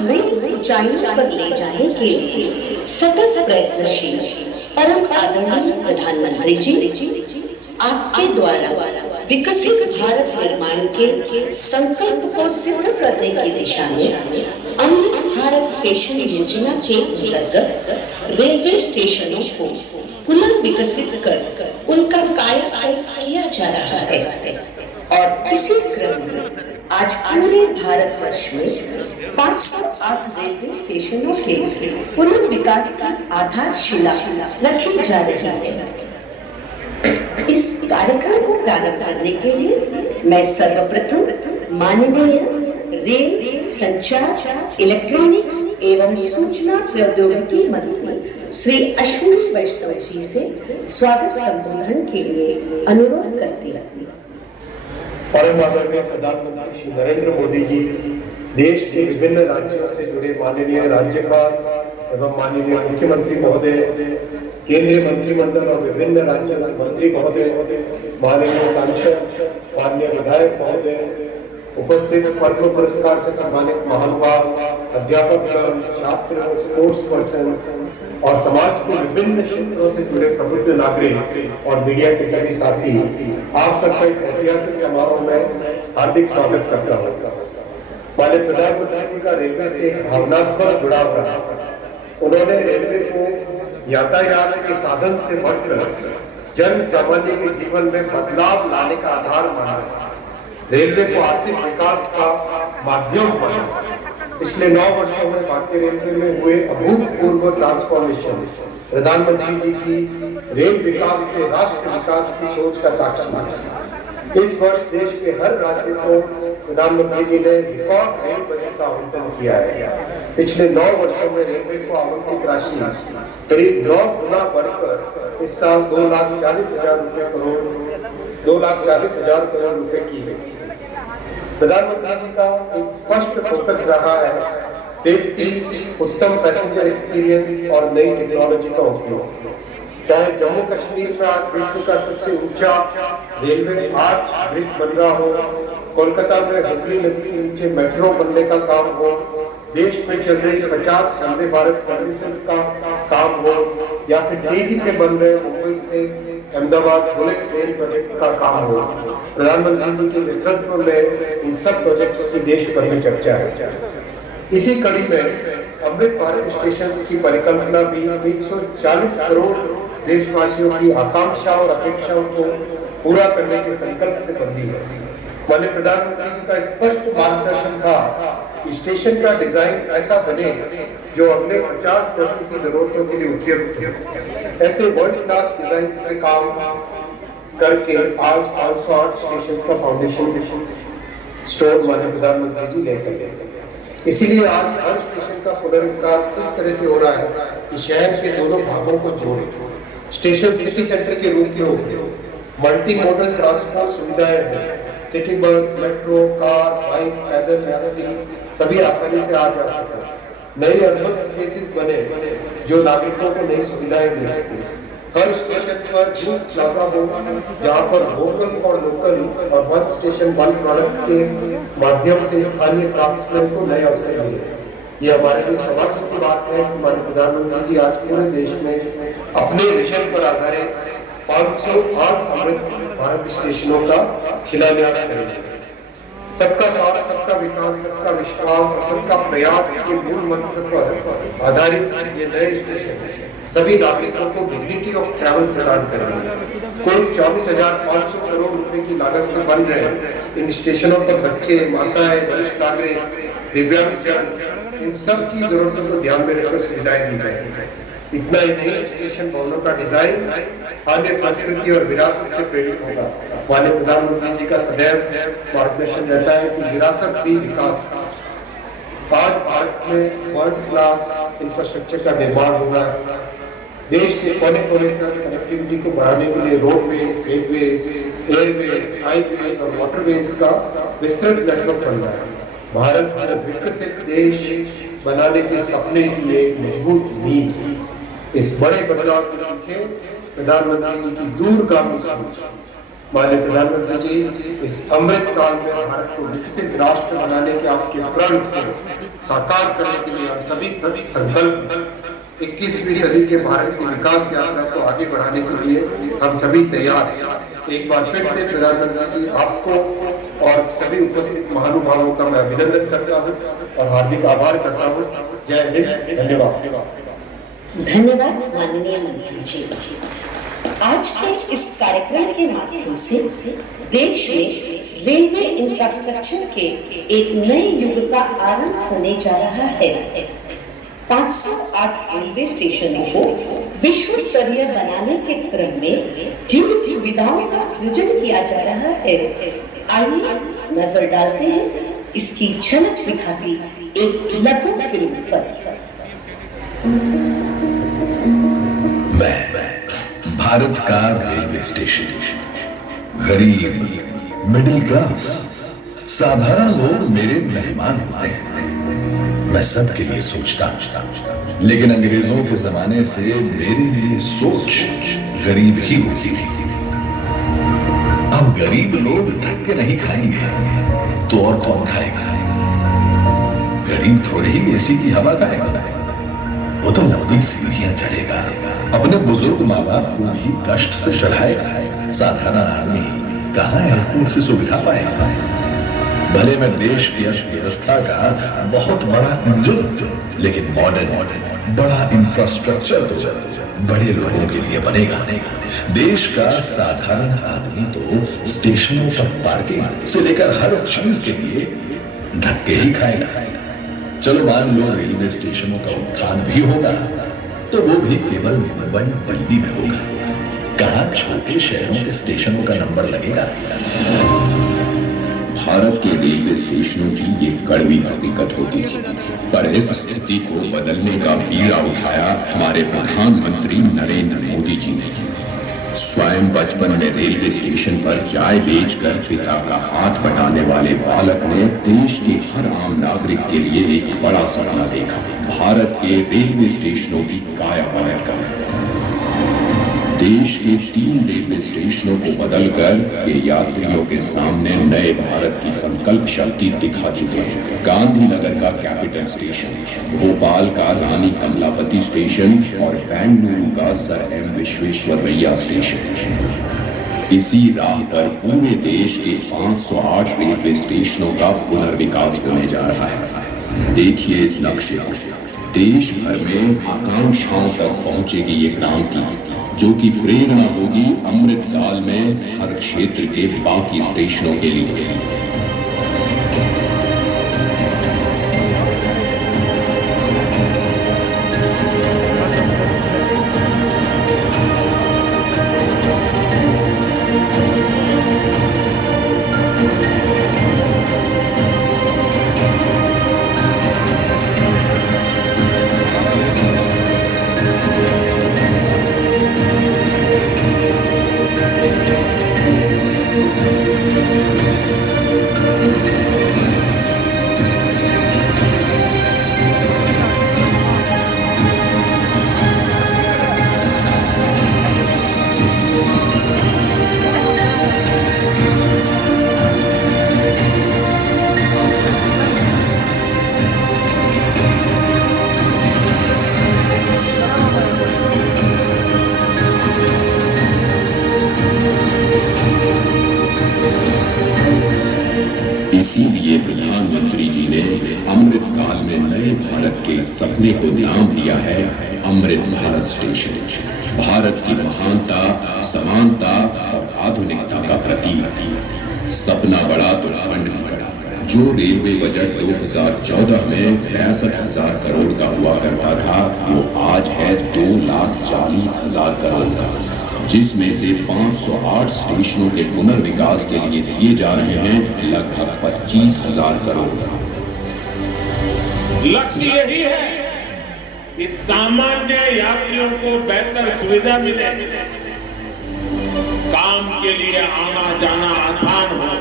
नई ऊंचाइयों पर ले जाने के लिए सतत प्रयत्नशील परम आदरणीय प्रधानमंत्री जी, आपके द्वारा विकसित भारत निर्माण के संकल्प को सिद्ध करने की दिशा में अमृत भारत स्टेशन योजना के अंतर्गत रेलवे स्टेशनों को पुनर्विकसित कर उनका कायाकल्प किया जा रहा है। और इसी क्रम में आज पूरे भारतवर्ष में 508 रेलवे स्टेशनों के पुनर्विकास की आधारशिला रखी जा रही है। इस कार्यक्रम को प्रारंभ करने के लिए मैं सर्वप्रथम माननीय रेल, संचार, इलेक्ट्रॉनिक्स एवं सूचना प्रौद्योगिकी मंत्री श्री अश्विनी वैष्णव जी से स्वागत संबोधन के लिए अनुरोध करती हूँ। परम आदरणीय प्रधानमंत्री श्री नरेंद्र मोदी जी, देश के विभिन्न राज्यों से जुड़े माननीय राज्यपाल एवं माननीय मुख्यमंत्री महोदय, केंद्रीय मंत्रिमंडल और विभिन्न राज्यों के मंत्री महोदय, माननीय सांसद, माननीय विधायक महोदय, उपस्थित पद्म पुरस्कार से सम्मानित महानुभाव, अध्यापक, छात्र, स्पोर्ट्स पर्सन और समाज के विभिन्न क्षेत्रों से जुड़े प्रबुद्ध नागरिक और मीडिया के सभी साथी, आप सबका इस ऐतिहासिक समारोह में हार्दिक स्वागत करता हूँ। माननीय प्रधानमंत्री जी का रेलवे से एक भावनात्मक जुड़ाव रहा। उन्होंने रेलवे को यातायात के साधन से बढ़कर जन सामान्य के जीवन में बदलाव लाने का आधार माना, रेलवे को आर्थिक विकास का माध्यम बना। पिछले 9 वर्षों में भारतीय रेलवे में हुए अभूतपूर्व ट्रांसफॉर्मेशन प्रधानमंत्री जी की रेल विकास से राष्ट्र विकास की सोच का साक्षी है। इस वर्ष देश के हर राज्य को प्रधानमंत्री जी ने रिकॉर्ड रेल बजट का आवंटन किया है। पिछले 9 वर्षों में रेलवे को आवंटित राशि करीब 9 गुना बढ़कर इस साल 2,40,000 करोड़ रुपए की गई। प्रधानमंत्री जी का एक स्पष्ट फोकस रहा है सेफ्टी, उत्तम पैसेंजर एक्सपीरियंस और नई टेक्नोलॉजी का उपयोग। चाहे जम्मू कश्मीर में आज विश्व का सबसे ऊंचा रेलवे आर्च ब्रिज बन रहा हो, कोलकाता में हुगली नदी के नीचे मेट्रो बनने का काम हो, देश में चल रही 50 वंदे भारत सर्विसेज का काम हो, या फिर तेजी से बन रहे मुंबई से अहमदाबाद बुलेट ट्रेन प्रोजेक्ट का काम हो, प्रधानमंत्री जी के नेतृत्व में इन सब प्रोजेक्ट्स की देश भर में चर्चा है। इसी कड़ी में अमृत भारत स्टेशन की परिकल्पना भी 140 करोड़ देशवासियों की आकांक्षा और अपेक्षाओं को पूरा करने के संकल्प से बंधी है। माननीय प्रधानमंत्री जी का स्पष्ट मार्गदर्शन था कि स्टेशन का डिजाइन ऐसा बने जो अगले 50 वर्षों की जरूरतों के लिए उपयुक्त हो। ऐसे वर्ल्ड क्लास डिजाइन पे काम करके आज 508 स्टेशन का फाउंडेशन स्टोन माननीय प्रधानमंत्री जी लेकर इसीलिए आज हर स्टेशन का पुनर्विकास इस तरह से हो रहा है कि शहर के दोनों भागों को जोड़े। स्टेशन सिटी सेंटर के रूप में हो, मल्टी मॉडल ट्रांसपोर्ट सुविधाएं हो, city bus, metro, car, bike, पैदल यात्री सभी आसानी से आ जा सके। नए अर्बन स्पेसेस बने जो नागरिकों को नई सुविधाएं दे सके। हर स्टेशन पर जूथ प्लाजा हो जहाँ पर वोकल फॉर लोकल और वन स्टेशन वन प्रोडक्ट के माध्यम से स्थानीय क्राफ्ट्समैन को नए अवसर मिले। ये हमारे लिए सौभाग्य की बात है कि हमारे प्रधानमंत्री जी आज पूरे देश में अपने विजन पर आधारित 508 अमृत भारत स्टेशनों का शिलान्यास करेंगे। सबका साथ, सबका विकास, सबका विश्वास और सबका प्रयास के मूल मंत्र पर आधारित ये नए स्टेशन सभी नागरिकों को डिग्निटी ऑफ ट्रैवल प्रदान करेंगे। कुल 24,500 करोड़ रुपए की लागत से बन रहे इन स्टेशनों पर बच्चे, माताएं, वरिष्ठ नागरिक, दिव्यांगजन, इन सब की जरूरतों को ध्यान में रखकर सुविधाएं दी जाएंगी। इतना ही नहीं, स्टेशन भवनों का डिजाइन स्थानीय संस्कृति और विरासत से प्रेरित होगा। माननीय प्रधानमंत्री जी का सदैव मार्गदर्शन रहता है कि विरासत भी विकास का। आज भारत में वर्ल्ड क्लास इंफ्रास्ट्रक्चर का निर्माण हो रहा है। देश के कोने कोने तक कनेक्टिविटी को बढ़ाने के लिए रोडवेज, रेलवेज, एयरवेज, हाईवेज और वाटरवेज का विस्तृत नेटवर्क बन रहा है। भारत को विकसित देश बनाने के सपने की एक मजबूत नींव। इस बड़े बदलाव के पीछे प्रधानमंत्री जी की दूरगामी सोच। माननीय प्रधानमंत्री जी, इस अमृत काल में भारत को विकसित राष्ट्र बनाने के आपके प्रण साकार करने के लिए हम सभी संकल्प 21वीं सदी के भारत की विकास यात्रा को आगे बढ़ाने के लिए हम सभी तैयार। एक बार फिर से प्रधानमंत्री जी आपको और सभी उपस्थित महानुभावों का मैं अभिनंदन करता हूं और हार्दिक आभार करता हूं। जय हिंद, धन्यवाद। धन्यवाद माननीय मंत्री जी। आज के इस कार्यक्रम के माध्यम से देश में रेलवे इंफ्रास्ट्रक्चर के एक नए युग का आरंभ होने जा रहा है। 508 रेलवे स्टेशनों को विश्व स्तरीय बनाने के क्रम में जिन सुविधाओं का सृजन किया जा रहा है, आइए नजर डालते हैं इसकी झलक दिखाती एक लघु फिल्म पर। मैं भारत का रेलवे स्टेशन, गरीब, मिडिल क्लास, साधारण लोग मेरे मेहमान होते हैं। मैं सबके लिए सोचता हूं, लेकिन अंग्रेजों के जमाने से मेरे लिए सोच गरीब ही होती थी। अब गरीब लोग थक के नहीं खाएंगे तो और कौन खाएगा? गरीब थोड़ी ही एसी की हवा खाएगा, वो तो लंबी सीढ़ियां चढ़ेगा, अपने बुजुर्ग माँ बाप को भी कष्ट से चढ़ाएगा। साधारण आदमी कहाँ एयरपोर्ट से सुविधा पाएगा? भले मैं देश की अर्थव्यवस्था का बहुत बड़ा इंजन, लेकिन मॉडर्न बड़ा इंफ्रास्ट्रक्चर तो बड़े लोगों के लिए बनेगा। देश का साधारण आदमी तो स्टेशनों पर पार्किंग से लेकर हर चीज के लिए धक्के ही खाएगा। चलो मान लो रेलवे स्टेशनों का उत्थान भी होगा तो वो भी केवल मुंबई दिल्ली में होगा। कहाँ छोटे शहरों के स्टेशनों का नंबर लगेगा? भारत के रेलवे स्टेशनों की ये कड़वी हकीकत होती थी, पर इस स्थिति को बदलने का बीड़ा उठाया हमारे प्रधानमंत्री नरेंद्र मोदी जी ने। स्वयं बचपन में रेलवे स्टेशन पर चाय बेचकर पिता का हाथ बटाने वाले बालक ने देश के हर आम नागरिक के लिए एक बड़ा सपना देखा, भारत के रेलवे स्टेशनों की कायापलट करना। देश के 3 रेलवे स्टेशनों को बदलकर ये यात्रियों के सामने नए भारत की संकल्प शक्ति दिखा चुके हैं। गांधीनगर का कैपिटल स्टेशन, भोपाल का रानी कमलापति स्टेशन और बेंगलुरु का सर एम विश्वेश्वरैया स्टेशन। इसी राह पर पूरे देश के 508 रेलवे स्टेशनों का पुनर्विकास होने जा रहा है। देखिए इस नक्शे को, देश भर में आकांक्षाओं तक पहुंचेगी ये क्रांति, जो कि प्रेरणा होगी अमृत काल में हर क्षेत्र के बाकी स्टेशनों के लिए। इसीलिए प्रधानमंत्री जी ने अमृत काल में नए भारत के सपने को नाम दिया है अमृत भारत स्टेशन। भारत की महानता, समानता और आधुनिकता का प्रतीक। सपना बड़ा तो फंड भी बड़ा। जो रेलवे बजट 2014 में 63,000 करोड़ का हुआ करता था, वो आज है 2,40,000 करोड़ का, जिसमें से 508 स्टेशनों के पुनर्विकास के लिए दिए जा रहे हैं लगभग 25,000 करोड़। लक्ष्य यही है कि सामान्य यात्रियों को बेहतर सुविधा मिले, काम के लिए आना जाना आसान हो।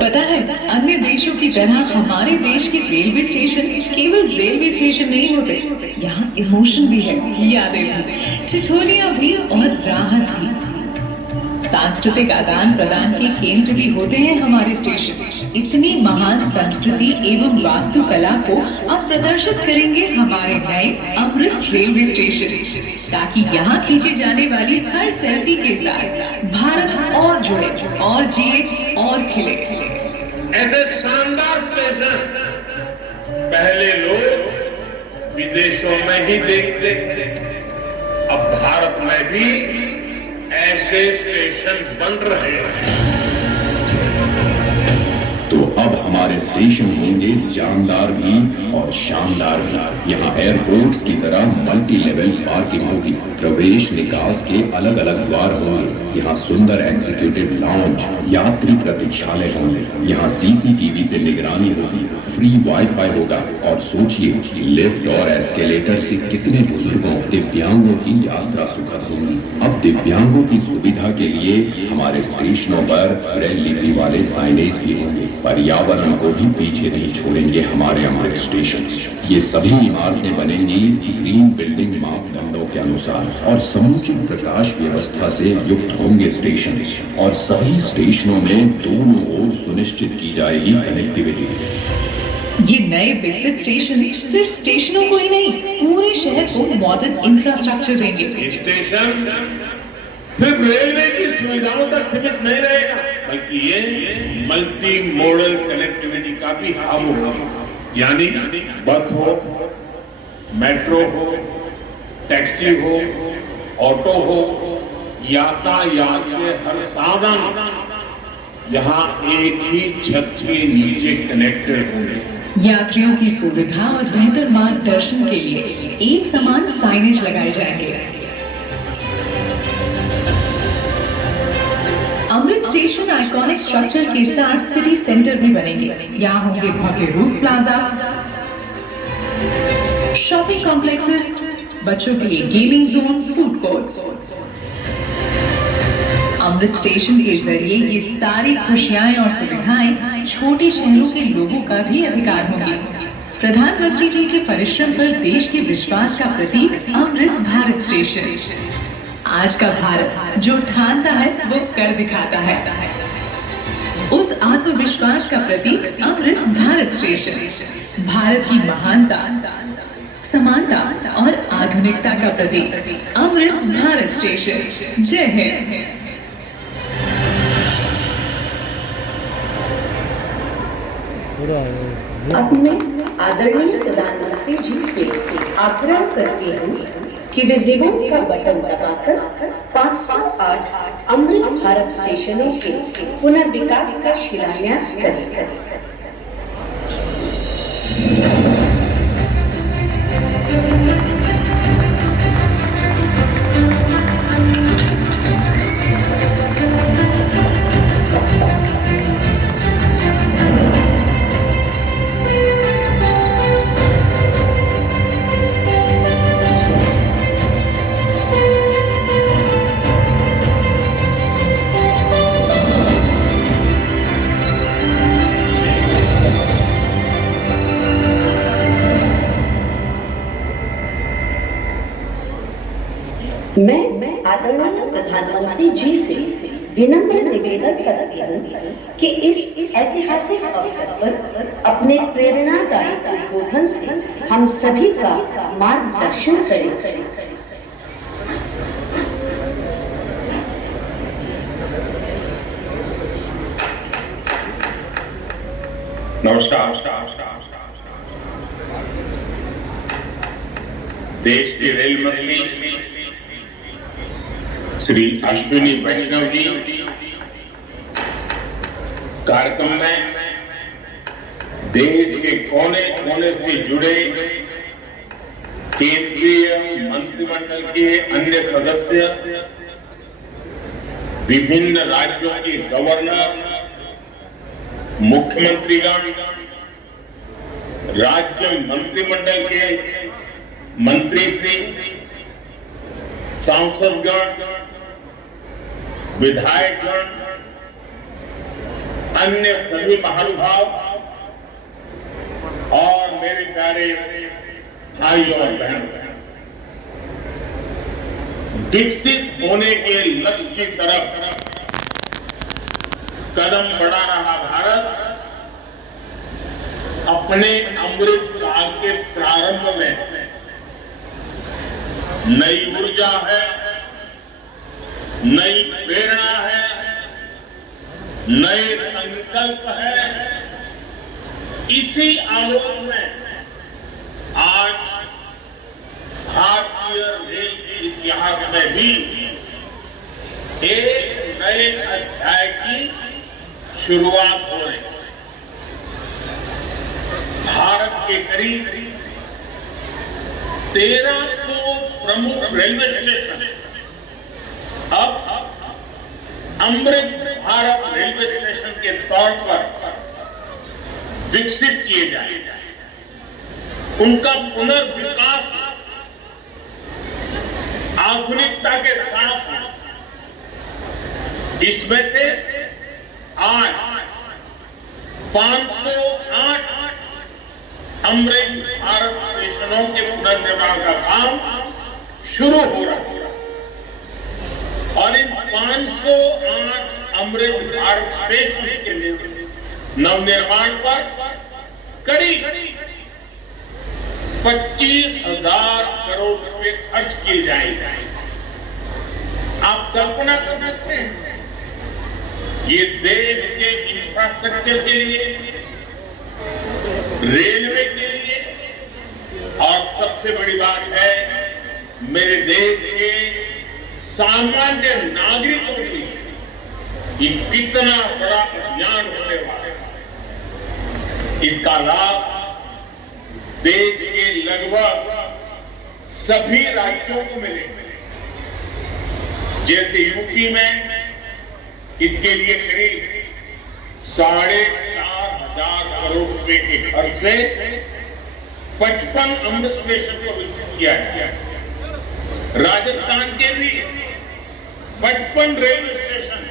पता है, अन्य देशों की तरह हमारे देश के रेलवे स्टेशन केवल रेलवे स्टेशन नहीं होते, यहाँ इमोशन भी है, यादें भी, ठिठोलियां भी और राहत भी। सांस्कृतिक आदान प्रदान के केंद्र भी होते हैं हमारे स्टेशन। इतनी महान संस्कृति एवं वास्तुकला को अब प्रदर्शित करेंगे हमारे नए अमृत रेलवे स्टेशन, ताकि यहाँ खींची जाने वाली हर सेल्फी के साथ भारत और जुड़े और जिए और खिले। ऐसे शानदार स्टेशन पहले लोग विदेशों में ही देखते थे, अब भारत में भी ऐसे स्टेशन बन रहे हैं। तो अब हमारे स्टेशन होंगे जानदार भी और शानदार भी। यहाँ एयरपोर्ट्स की तरह मल्टी लेवल पार्किंग होगी, प्रवेश निकास के अलग अलग द्वार होंगे। यहाँ सुंदर एग्जीक्यूटिव लॉन्ज, यात्री प्रतीक्षालय होंगे। यहाँ सीसीटीवी से निगरानी होगी, फ्री वाईफाई होगा। और सोचिए, लिफ्ट और एस्केलेटर से कितने बुजुर्गों, दिव्यांगों की यात्रा सुखद होगी। अब दिव्यांगों की सुविधा के लिए हमारे स्टेशनों पर ब्रेल लिपि वाले साइनेज भी होंगे। पर्यावरण को भी पीछे नहीं छोड़ेंगे हमारे अमृत स्टेशन। ये सभी इमारतें बनेंगी ग्रीन बिल्डिंग मापदंडों के अनुसार और समुचित प्रकाश व्यवस्था से युक्त होंगे स्टेशन। और सभी स्टेशनों में दोनों ओर सुनिश्चित की जाएगी कनेक्टिविटी। ये नए विकसित स्टेशन सिर्फ स्टेशनों को ही नहीं, पूरे शहर को मॉडर्न इंफ्रास्ट्रक्चर देंगे। ये स्टेशन सिर्फ रेलवे की सुविधाओं तक सीमित नहीं रहेगा, बल्कि ये मल्टी मॉडल कनेक्टिविटी का भी हब होगा। यानी बस हो, मेट्रो हो, टैक्सी हो, ऑटो हो, यातायात के हर साधन यहाँ एक ही छत के नीचे कनेक्टेड होंगे। यात्रियों की सुविधा और बेहतर मार्गदर्शन के लिए एक समान साइनेज लगाए जाएंगे। अमृत स्टेशन आइकॉनिक स्ट्रक्चर के साथ सिटी सेंटर भी बनेंगे। यहाँ होंगे भव्य रूफ प्लाजा, शॉपिंग कॉम्प्लेक्सेस, बच्चों के लिए गेमिंग जोन, फूड कोर्ट्स। अमृत स्टेशन के जरिए ये सारी खुशियां और सुविधाएं छोटे शहरों के लोगों का भी अधिकार होंगी। प्रधानमंत्री जी के परिश्रम पर देश के विश्वास का प्रतीक अमृत भारत स्टेशन। आज का भारत जो ठानता है वो कर दिखाता है। उस आत्मविश्वास का प्रतीक अमृत भारत स्टेशन। भारत की महानता, समानता और आधुनिकता का प्रतीक अमृत भारत स्टेशन। जय हिंद। अब मैं आदरणीय प्रधानमंत्री जी से आग्रह करती हूँ कि वे रिमोट का बटन दबाकर 508 अमृत भारत स्टेशनों के पुनर्विकास का शिलान्यास करें। मैं आदरणीय प्रधानमंत्री जी से विनम्र निवेदन करती हूँ कि इस ऐतिहासिक अवसर पर अपने प्रेरणादायी उद्बोधन से हम सभी का मार्गदर्शन करें। नमस्कार। देश के रेल मंत्री श्री अश्विनी वैष्णव जी कार्यक्रम में देश के कोने कोने से जुड़े केंद्रीय मंत्रिमंडल के अन्य सदस्य, विभिन्न राज्यों के गवर्नर, मुख्यमंत्रीगण, राज्य मंत्रिमंडल के मंत्रीश्री, सांसदगण, विधायकगण, अन्य सभी महानुभाव और मेरे प्यारे भाइयों और बहनों, विकसित होने के लक्ष्य की तरफ कदम बढ़ा रहा भारत अपने अमृत काल के प्रारंभ में नई ऊर्जा है, नई प्रेरणा है, नए संकल्प है। इसी आलोक में आज भारतीय रेल के इतिहास में भी एक नए अध्याय की शुरुआत हो रही है। भारत के करीब 1300 प्रमुख रेलवे स्टेशन अब अमृत भारत रेलवे स्टेशन के तौर पर विकसित किए जाएंगे। उनका पुनर्विकास आधुनिकता के साथ है। इसमें से आज 508 अमृत भारत स्टेशनों के पुनर्निर्माण का काम शुरू हो रहा है और इन 508 अमृत भारत स्टेशन के नवनिर्माण पर करीब 25,000 करोड़ रुपए खर्च किए जाएंगे। आप कल्पना कर सकते हैं, ये देश के इंफ्रास्ट्रक्चर के लिए, रेलवे के लिए और सबसे बड़ी बात है मेरे देश के सामान्य नागरिकों के लिए ये कितना बड़ा अभियान होने वाला है। इसका लाभ देश के लगभग सभी राज्यों को मिलेगा। जैसे यूपी में इसके लिए करीब 4,500 करोड़ रुपए के खर्च से 55 अमृत स्टेशन को विकसित किया गया। राजस्थान के भी 55 railway station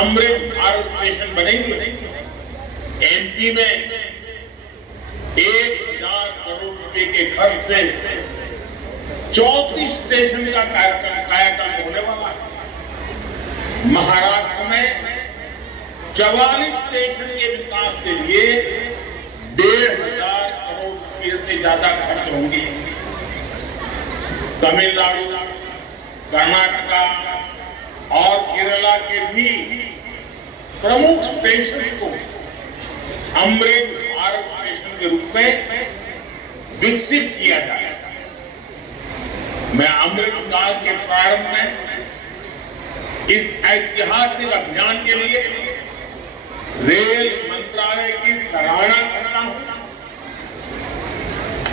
Amrit Bharat station बनेंगे। एमपी में 1,000 करोड़ रुपए के खर्च से 34 स्टेशन का कायाकल्प होने वाला है। महाराष्ट्र में 44 स्टेशन के विकास के लिए 1,500 करोड़ रुपए से ज्यादा खर्च होंगे। तमिलनाडु, कर्नाटका और केरला के भी प्रमुख स्टेशन को अमृत भारत स्टेशन के रूप में विकसित किया जाएगा। मैं अमृत काल के प्रारंभ में इस ऐतिहासिक अभियान के लिए रेल मंत्रालय की सराहना करता हूं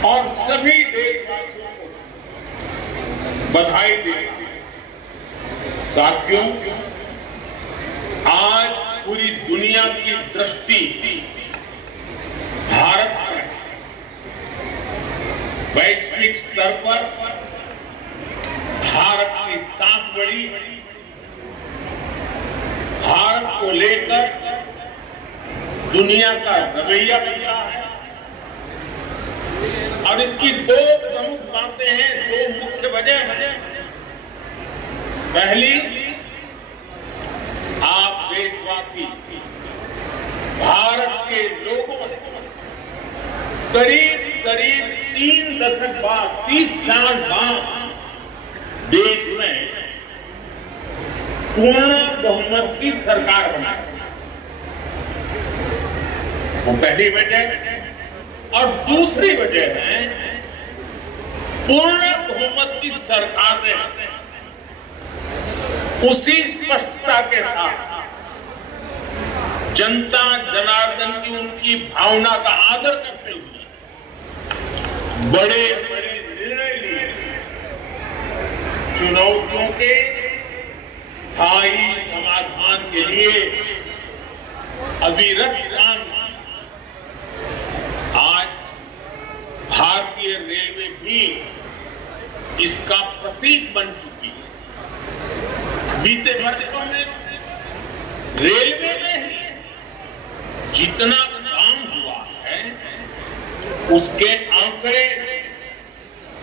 और सभी देशवासियों को बधाई देता हूं। साथियों, आज पूरी दुनिया की दृष्टि भारत पर है। वैश्विक स्तर पर भारत की सांस बढ़ी, भारत को लेकर दुनिया का रवैया बदला है और इसकी दो प्रमुख बातें हैं, दो मुख्य वजह हैं। पहली, आप देशवासी, भारत के लोगों ने करीब 3 दशक बाद, 30 साल बाद देश में पूर्ण बहुमत की सरकार बनाई। वो पहली वजह। और दूसरी वजह है, पूर्ण बहुमत की सरकार ने उसी स्पष्टता के साथ जनता जनार्दन की उनकी भावना का आदर करते हुए बड़े बड़े निर्णय लिए। चुनौतियों के स्थायी समाधान के लिए अविरत काम। आज भारतीय रेलवे भी इसका प्रतीक बन चुकी है। बीते वर्षों में रेलवे में ही जितना काम हुआ है उसके आंकड़े